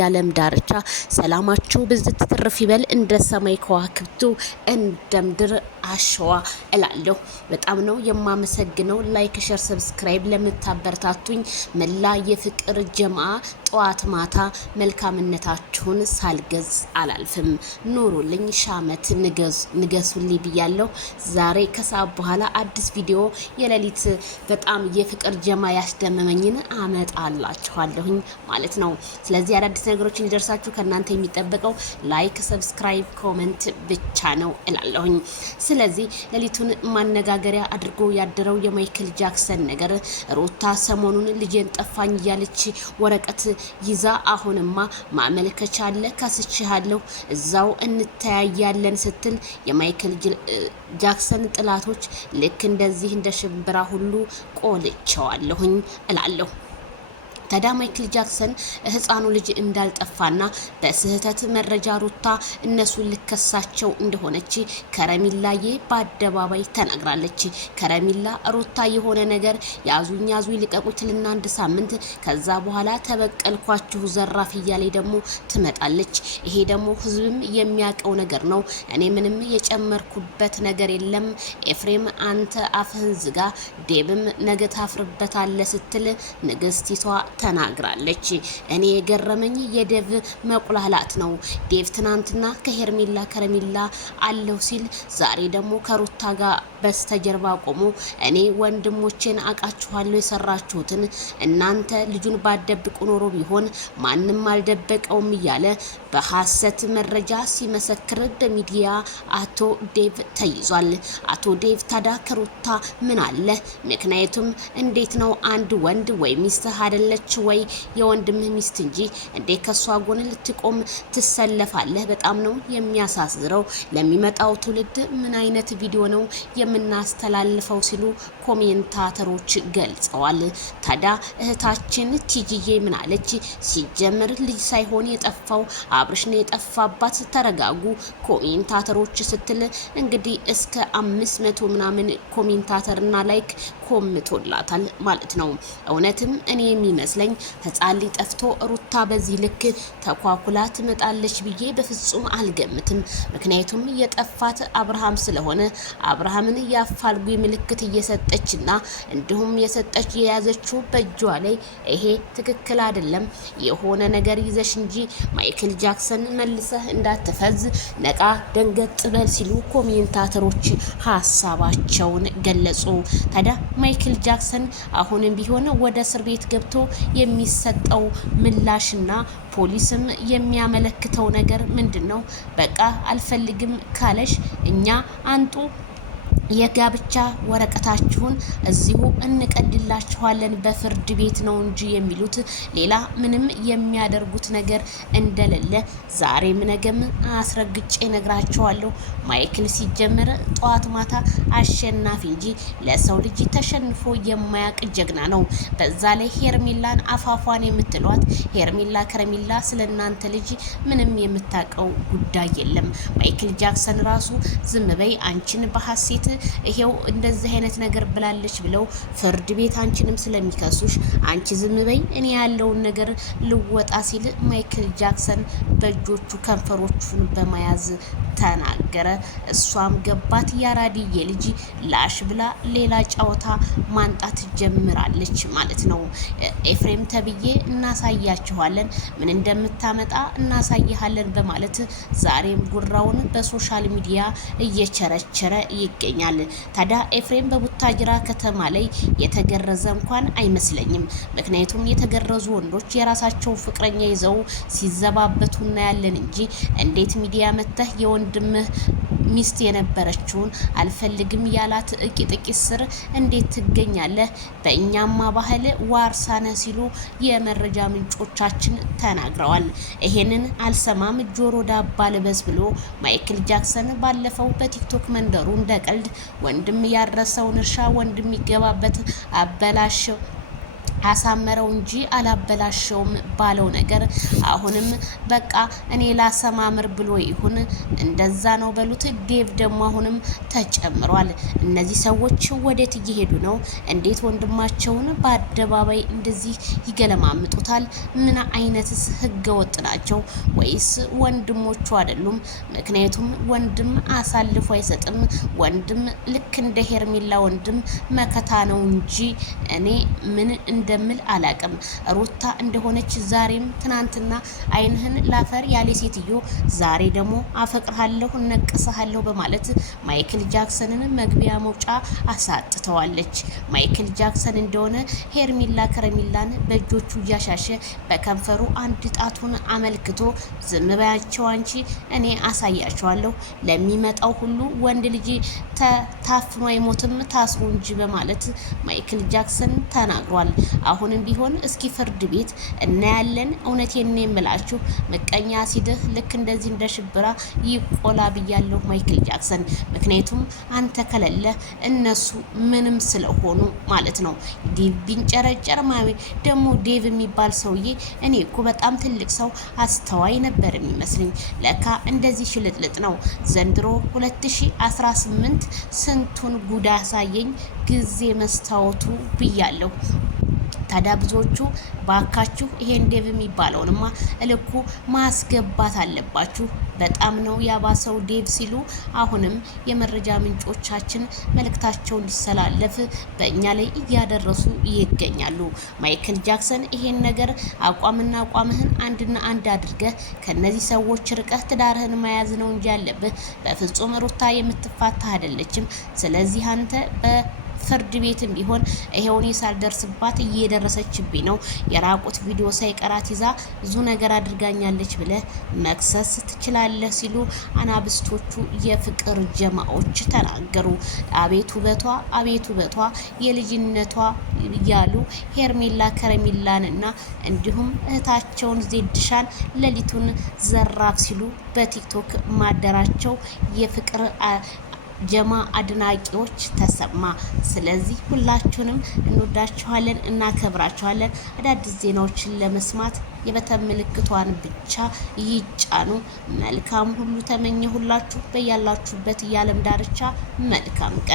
የዓለም ዳርቻ ሰላማችሁ ብዝት ትርፍ ይበል እንደ ሰማይ ከዋክብቱ እንደ ምድር አሸዋ እላለሁ። በጣም ነው የማመሰግነው። ላይክ፣ ሸር፣ ሰብስክራይብ ለምታበረታቱኝ መላ የፍቅር ጀማ ጠዋት ማታ መልካምነታችሁን ሳልገዝ አላልፍም። ኑሩልኝ፣ ሻመት ንገሱልኝ ብያለሁ። ዛሬ ከሰዓት በኋላ አዲስ ቪዲዮ የሌሊት በጣም የፍቅር ጀማ ያስደመመኝን አመጣላችኋለሁኝ ማለት ነው። ስለዚህ አዳዲስ ነገሮች እንዲደርሳችሁ ከእናንተ የሚጠበቀው ላይክ፣ ሰብስክራይብ፣ ኮሜንት ብቻ ነው እላለሁኝ። ስለዚህ ሌሊቱን ማነጋገሪያ አድርጎ ያደረው የማይክል ጃክሰን ነገር ሩታ ሰሞኑን ልጄን ጠፋኝ እያለች ወረቀት ይዛ አሁንማ ማመልከቻ አለ ከስችሃለሁ እዛው እንተያያለን ስትል የማይክል ጃክሰን ጥላቶች ልክ እንደዚህ እንደ ሽምብራ ሁሉ ቆልቸዋለሁኝ እላለሁ። ታዲያ ማይክል ጃክሰን ህፃኑ ልጅ እንዳልጠፋና በስህተት መረጃ ሩታ እነሱን ልከሳቸው እንደሆነች ከረሚላዬ በአደባባይ ተናግራለች። ከረሚላ ሩታ የሆነ ነገር ያዙኝ ልቀቁኝ ትልና አንድ ሳምንት ከዛ በኋላ ተበቀልኳችሁ ዘራፍ እያለች ደግሞ ትመጣለች። ይሄ ደግሞ ህዝብም የሚያውቀው ነገር ነው። እኔ ምንም የጨመርኩበት ነገር የለም። ኤፍሬም አንተ አፍህን ዝጋ፣ ዴብም ነገ ታፍርበታለህ ስትል ንግስቲቷ ተናግራለች። እኔ የገረመኝ የዴቭ መቁላላት ነው። ዴቭ ትናንትና ከረሚላ አለው ሲል ዛሬ ደግሞ ከሩታ ጋር በስተጀርባ ቆሞ እኔ ወንድሞቼን አቃችኋለሁ የሰራችሁትን እናንተ ልጁን ባደብቁ ኖሮ ቢሆን ማንም አልደበቀውም እያለ በሐሰት መረጃ ሲመሰክር በሚዲያ አቶ ዴቭ ተይዟል። አቶ ዴቭ ታዲያ ከሩታ ምን አለ? ምክንያቱም እንዴት ነው አንድ ወንድ ወይ ሚስትህ አይደለች ወይ የወንድምህ ሚስት እንጂ እንዴ ከሷ ጎን ልትቆም ትሰለፋለህ? በጣም ነው የሚያሳዝረው። ለሚመጣው ትውልድ ምን አይነት ቪዲዮ ነው የምናስተላልፈው ሲሉ ኮሜንታተሮች ገልጸዋል። ታዲያ እህታችን ቲጂዬ ምን አለች? ሲጀምር ልጅ ሳይሆን የጠፋው አብርሽ ነው የጠፋባት፣ ተረጋጉ ኮሜንታተሮች ስትል እንግዲህ እስከ 500 ምናምን ኮሜንታተርና ላይክ ኮምቶላታል ማለት ነው። እውነትም እኔ የሚመስለኝ ህፃን ልጅ ጠፍቶ ሩታ በዚህ ልክ ተኳኩላ ትመጣለች ብዬ በፍጹም አልገምትም። ምክንያቱም የጠፋት አብርሃም ስለሆነ አብርሃምን ያፋልጉ ምልክት እየሰጠችና እንዲሁም የሰጠች የያዘችው በእጇ ላይ ይሄ ትክክል አይደለም፣ የሆነ ነገር ይዘሽ እንጂ ማይክል ጃክሰን መልሰህ እንዳትፈዝ ነቃ ደንገጥ በል ሲሉ ኮሜንታተሮች ሀሳባቸውን ገለጹ። ታዲያ ማይክል ጃክሰን አሁንም ቢሆን ወደ እስር ቤት ገብቶ የሚሰጠው ምላሽና ፖሊስም የሚያመለክተው ነገር ምንድነው? በቃ አልፈልግም ካለሽ እኛ አንጡ የጋብቻ ወረቀታችሁን እዚሁ እንቀድላችኋለን በፍርድ ቤት ነው እንጂ የሚሉት ሌላ ምንም የሚያደርጉት ነገር እንደሌለ ዛሬም ነገም አስረግጬ ነግራቸዋለሁ። ማይክል ሲጀመር ጠዋት ማታ አሸናፊ እንጂ ለሰው ልጅ ተሸንፎ የማያውቅ ጀግና ነው። በዛ ላይ ሄርሜላን አፋፏን የምትሏት ሄርሜላ ከረሜላ ስለናንተ ልጅ ምንም የምታውቀው ጉዳይ የለም። ማይክል ጃክሰን ራሱ ዝም በይ አንቺን በሐሴት ይሄው እንደዚህ አይነት ነገር ብላለች ብለው ፍርድ ቤት አንቺንም ስለሚከሱሽ አንቺ ዝም በይ እኔ ያለውን ነገር ልወጣ ሲል ማይክል ጃክሰን በእጆቹ ከንፈሮቹን በመያዝ ተናገረ። እሷም ገባት። ያራዲዬ ልጅ ላሽ ብላ ሌላ ጨዋታ ማንጣት ጀምራለች ማለት ነው። ኤፍሬም ተብዬ እናሳያችኋለን፣ ምን እንደምታመጣ እናሳይሃለን በማለት ዛሬም ጉራውን በሶሻል ሚዲያ እየቸረቸረ ይገኛል። ታዲያ ኤፍሬም በቡታጅራ ከተማ ላይ የተገረዘ እንኳን አይመስለኝም። ምክንያቱም የተገረዙ ወንዶች የራሳቸው ፍቅረኛ ይዘው ሲዘባበቱ እናያለን እንጂ እንዴት ሚዲያ መተህ የወንድምህ ሚስት የነበረችውን አልፈልግም ያላት ጥቂት ስር እንዴት ትገኛለህ? በእኛማ ባህል ዋርሳነ ሲሉ የመረጃ ምንጮቻችን ተናግረዋል። ይሄንን አልሰማም ጆሮ ዳባ ልበስ ብሎ ማይክል ጃክሰን ባለፈው በቲክቶክ መንደሩ እንደቀልድ ወንድም ያረሰውን እርሻ ወንድም ይገባበት አበላሸው አሳመረው እንጂ አላበላሸውም ባለው ነገር አሁንም በቃ እኔ ላሰማምር ብሎ ይሁን እንደዛ ነው በሉት። ዴቭ ደግሞ አሁንም ተጨምሯል። እነዚህ ሰዎች ወዴት እየሄዱ ነው? እንዴት ወንድማቸውን በአደባባይ እንደዚህ ይገለማምጡታል? ምን አይነትስ ህገ ወጥ ናቸው? ወይስ ወንድሞቹ አይደሉም? ምክንያቱም ወንድም አሳልፎ አይሰጥም። ወንድም ልክ እንደ ሄርሜላ ወንድም መከታ ነው እንጂ እኔ ምን እንደምል አላቅም። ሩታ እንደሆነች ዛሬም ትናንትና አይንህን ላፈር ያለ ሴትዮ ዛሬ ደግሞ አፈቅርሃለሁ እነቅስሃለሁ በማለት ማይክል ጃክሰንን መግቢያ መውጫ አሳጥተዋለች። ማይክል ጃክሰን እንደሆነ ሄርሜላ ከረሜላን በእጆቹ እያሻሸ በከንፈሩ አንድ ጣቱን አመልክቶ ዝም በያቸው አንቺ እኔ አሳያቸዋለሁ ለሚመጣው ሁሉ ወንድ ልጅ ታፍኖ አይሞትም ታስሮ እንጂ በማለት ማይክል ጃክሰን ተናግሯል። አሁንም ቢሆን እስኪ ፍርድ ቤት እናያለን። እውነቴን ነው የምላችሁ ምቀኛ ሲድህ ልክ እንደዚህ እንደ ሽብራ ይቆላ ብያለሁ ማይክል ጃክሰን። ምክንያቱም አንተ ከሌለ እነሱ ምንም ስለሆኑ ማለት ነው። ዴቭ ቢንጨረጨር ደግሞ ዴቭ የሚባል ሰውዬ እኔ እኮ በጣም ትልቅ ሰው አስተዋይ ነበር የሚመስለኝ። ለካ እንደዚህ ሽልጥልጥ ነው። ዘንድሮ 2018 ስንቱን ጉዳ አሳየኝ ጊዜ መስታወቱ ብያለሁ። ታዲያ ብዙዎቹ ባካችሁ ይሄን ዴቭ የሚባለውንማ እልኩ ማስገባት አለባችሁ፣ በጣም ነው ያባሰው ዴቭ ሲሉ አሁንም የመረጃ ምንጮቻችን መልእክታቸው እንዲሰላለፍ በእኛ ላይ እያደረሱ ይገኛሉ። ማይክል ጃክሰን ይሄን ነገር አቋምህን አንድና አንድ አድርገህ ከነዚህ ሰዎች ርቀህ ትዳርህን መያዝ ነው እንጂ ያለብህ በፍጹም ሩታ የምትፋታ አይደለችም። ስለዚህ አንተ ፍርድ ቤትም ቢሆን ይሄውን ሳልደርስባት እየደረሰችብኝ ነው የራቁት ቪዲዮ ሳይቀራት ይዛ ብዙ ነገር አድርጋኛለች ብለ መክሰስ ትችላለህ ሲሉ አናብስቶቹ የፍቅር ጀማዎች ተናገሩ። አቤት ውበቷ የልጅነቷ እያሉ ሄርሜላ ከረሜላንና እንዲሁም እህታቸውን ዜድሻን ሌሊቱን ዘራፍ ሲሉ በቲክቶክ ማደራቸው የፍቅር ጀማ አድናቂዎች ተሰማ። ስለዚህ ሁላችሁንም እንወዳችኋለን፣ እናከብራችኋለን። አዳዲስ ዜናዎችን ለመስማት የበተን ምልክቷን ብቻ ይጫኑ። መልካም ሁሉ ተመኘሁላችሁ። በያላችሁበት የዓለም ዳርቻ መልካም ቀን